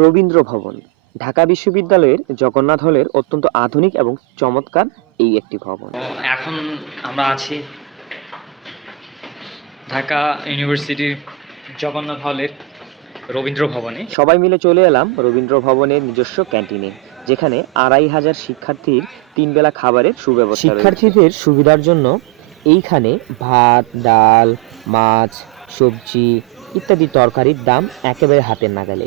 রবীন্দ্র ভবন ঢাকা বিশ্ববিদ্যালয়ের জগন্নাথ হলের অত্যন্ত আধুনিক এবং চমৎকার এই একটি ভবন। এখন আমরা আছি ঢাকা ইউনিভার্সিটির জগন্নাথ হলের রবীন্দ্র ভবনে। সবাই মিলে চলে এলাম রবীন্দ্র ভবনের নিজস্ব ক্যান্টিনে, যেখানে ২৫০০ শিক্ষার্থীর ৩ বেলা খাবারের সুব্যবস্থা। শিক্ষার্থীদের সুবিধার জন্য এইখানে ভাত, ডাল, মাছ, সবজি ইত্যাদি তরকারির দাম একেবারে হাতের নাগালে।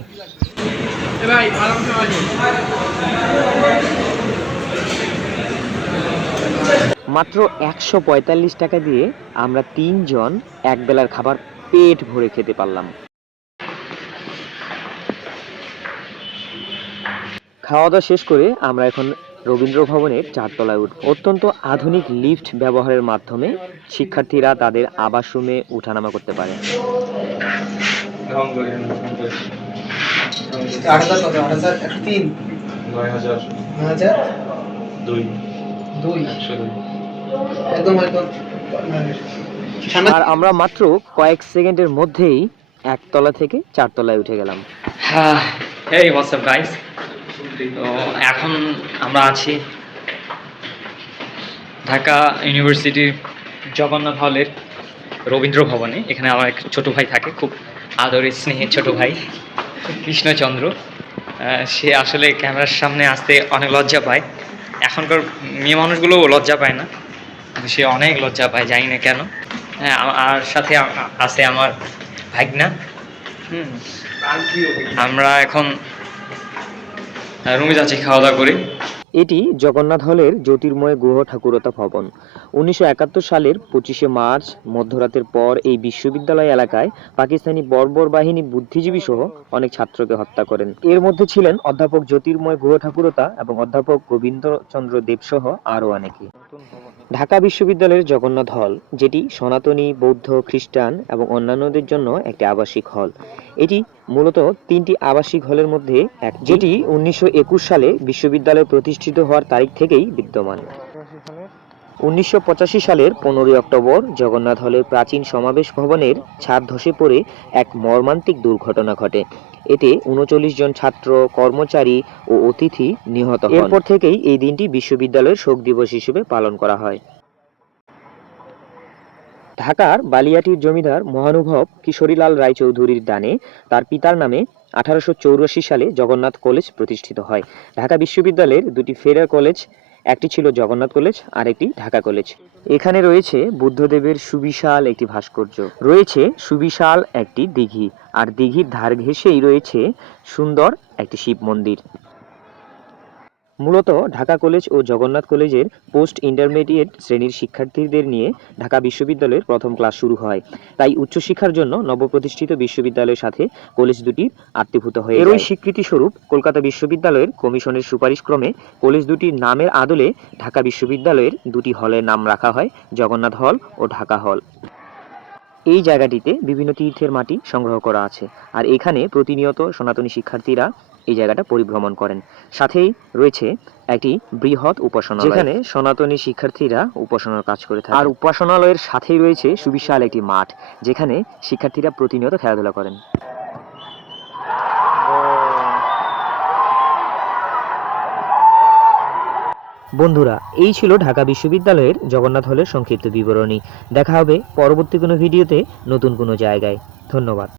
মাত্র ১৪৫ টাকা দিয়ে আমরা ৩ জন এক বেলার খাবার পেট ভরে খেতে পারলাম। খাওয়া দাওয়া শেষ করে আমরা এখন রবীন্দ্র ভবনের ৪ তলায় উঠব। অত্যন্ত আধুনিক লিফট ব্যবহারের মাধ্যমে শিক্ষার্থীরা তাদের আবাস রুমে উঠানামা করতে পারে। আর আমরা মাত্র কয়েক সেকেন্ডের মধ্যেই ১ তলা থেকে ৪ তলায় উঠে গেলাম। হেই হোয়াটস আপ গাইস, তো এখন আমরা আছি ঢাকা ইউনিভার্সিটির জগন্নাথ হলের রবীন্দ্র ভবনে। এখানে আমার এক ছোট ভাই থাকে, খুব আদরের স্নেহের ছোট ভাই কৃষ্ণচন্দ্র। সে আসলে ক্যামেরার সামনে আসতে অনেক লজ্জা পায়। এখনকার মেয়ে মানুষগুলোও লজ্জা পায় না, কিন্তু সে অনেক লজ্জা পায়, জানি না কেন। হ্যাঁ, আর সাথে আছে আমার ভাগনা। আমরা এখন রুমে যাচ্ছি খাওয়া দাওয়া করে। এটি জগন্নাথ হলের জ্যোতির্ময় গুহ ঠাকুরতা ভবন। ১৯৭১ সালের ২৫শে মার্চ মধ্যরাতের পর এই বিশ্ববিদ্যালয় এলাকায় পাকিস্তানি বর্বর বাহিনী বুদ্ধিজীবী সহ অনেক ছাত্রকে হত্যা করেন। এর মধ্যে ছিলেন অধ্যাপক জ্যোতির্ময় গুহ ঠাকুরতা এবং অধ্যাপক গোবিন্দচন্দ্র দেব সহ আরও অনেকে। ঢাকা বিশ্ববিদ্যালয়ের জগন্নাথ হল, যেটি সনাতনী, বৌদ্ধ, খ্রিস্টান এবং অন্যান্যদের জন্য একটি আবাসিক হল। এটি মূলত ৩টি আবাসিক হলের মধ্যে এক, যেটি ১৯২১ সালে বিশ্ববিদ্যালয় প্রতিষ্ঠিত হওয়ার তারিখ থেকেই বিদ্যমান। ১৯৮৫ সালের ১৫ই অক্টোবর জগন্নাথ হলের প্রাচীন সমাবেশ ভবনের ছাদ ধসে পড়ে এক মর্মান্তিক দুর্ঘটনা ঘটে। এতে ৩৯ জন ছাত্র, কর্মচারী ও অতিথি নিহত হন। এরপর থেকেই এই দিনটি বিশ্ববিদ্যালয়ের শোক দিবস হিসেবে পালন করা হয়। ঢাকার বালিয়াটির জমিদার মহানুভব কিশোরীলাল রায়চৌধুরীর দানে তার পিতার নামে ১৮৮৪ সালে জগন্নাথ কলেজ প্রতিষ্ঠিত হয়। ঢাকা বিশ্ববিদ্যালয়ের দুটি ফেডারেল কলেজ, একটি ছিল জগন্নাথ কলেজ আর একটি ঢাকা কলেজ। এখানে রয়েছে বুদ্ধদেবের সুবিশাল একটি ভাস্কর্য, রয়েছে সুবিশাল একটি দিঘি, আর দিঘির ধার ঘেঁষেই রয়েছে সুন্দর একটি শিব মন্দির। মূলত ঢাকা কলেজ ও জগন্নাথ কলেজের পোস্ট ইন্টারমিডিয়েট শ্রেণীর শিক্ষার্থীদের নিয়ে ঢাকা বিশ্ববিদ্যালয়ের প্রথম ক্লাস শুরু হয়। তাই উচ্চশিক্ষার জন্য নবপ্রতিষ্ঠিত বিশ্ববিদ্যালয়ের সাথে কলেজ দুটির আত্মীভূত হয়ে যায়। এরই স্বীকৃতি স্বরূপ কলকাতা বিশ্ববিদ্যালয়ের কমিশনের সুপারিশক্রমে কলেজ দুটির নামের আদলে ঢাকা বিশ্ববিদ্যালয়ের দুটি হলের নাম রাখা হয় জগন্নাথ হল ও ঢাকা হল। এই জায়গাটিতে বিভিন্ন তীর্থের মাটি সংগ্রহ করা আছে, আর এখানে প্রতিনিয়ত সনাতনী শিক্ষার্থীরা এই জায়গাটা পরিভ্রমণ করেন। সাথেই রয়েছে একটি বৃহৎ উপাসনালয়, যেখানে সনাতনী শিক্ষার্থীরা উপাসনার কাজ করে থাকে। আর উপাসনালয়ের সাথেই রয়েছে সুবিশাল একটি মাঠ, যেখানে শিক্ষার্থীরা প্রতিনিয়ত খেলাধুলা করেন। বন্ধুরা, এই ছিল ঢাকা বিশ্ববিদ্যালয়ের জগন্নাথ হলের সংক্ষিপ্ত বিবরণী। দেখা হবে পরবর্তী কোনো ভিডিওতে নতুন কোনো জায়গায়। ধন্যবাদ।